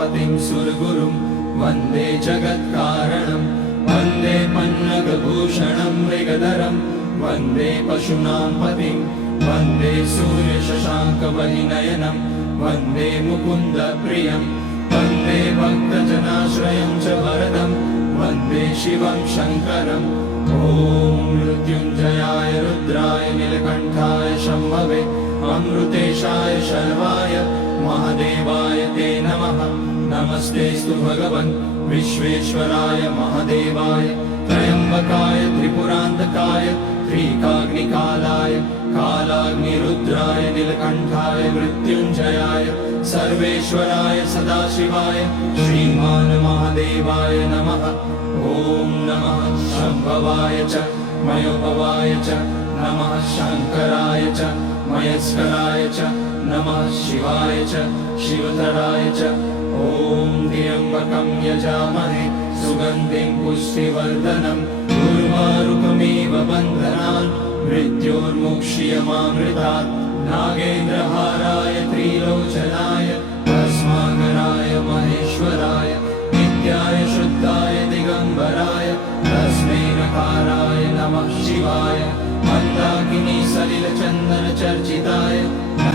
उमापतिं सुरगुरुं वन्दे जगत्कारणं वन्दे पन्नगभूषणं मृगधरं वन्दे पशूनां पतिं वन्दे सूर्यशशाङ्कवहिनयनं वन्दे मुकुन्दप्रियं वन्दे भक्तजनाश्रयं च वरदं वन्दे शिवं शङ्करम् ॐ मृत्युञ्जयाय रुद्राय नीलकण्ठाय शम्भवे अमृतेशाय शर्वाय महादेवाय ते नमः। नमस्तेस्तु भगवन् विश्वेश्वराय महादेवाय त्र्यम्बकाय त्रिपुरान्तकाय त्रिकाग्निकालाय कालाग्निरुद्राय नीलकण्ठाय मृत्युञ्जयाय सर्वेश्वराय सदाशिवाय श्रीमान् महादेवाय नमः। ॐ नमः शम्भवाय च मयोभवाय च नमः शङ्कराय च मयस्कराय च नमः शिवाय च शिवतराय च ॐ त्र्यम्बकं यजामहे सुगन्धिं पुष्टिवर्धनं उर्वारुकमिव बन्धनान् मृत्योर्मुक्षीयमामृतात् नागे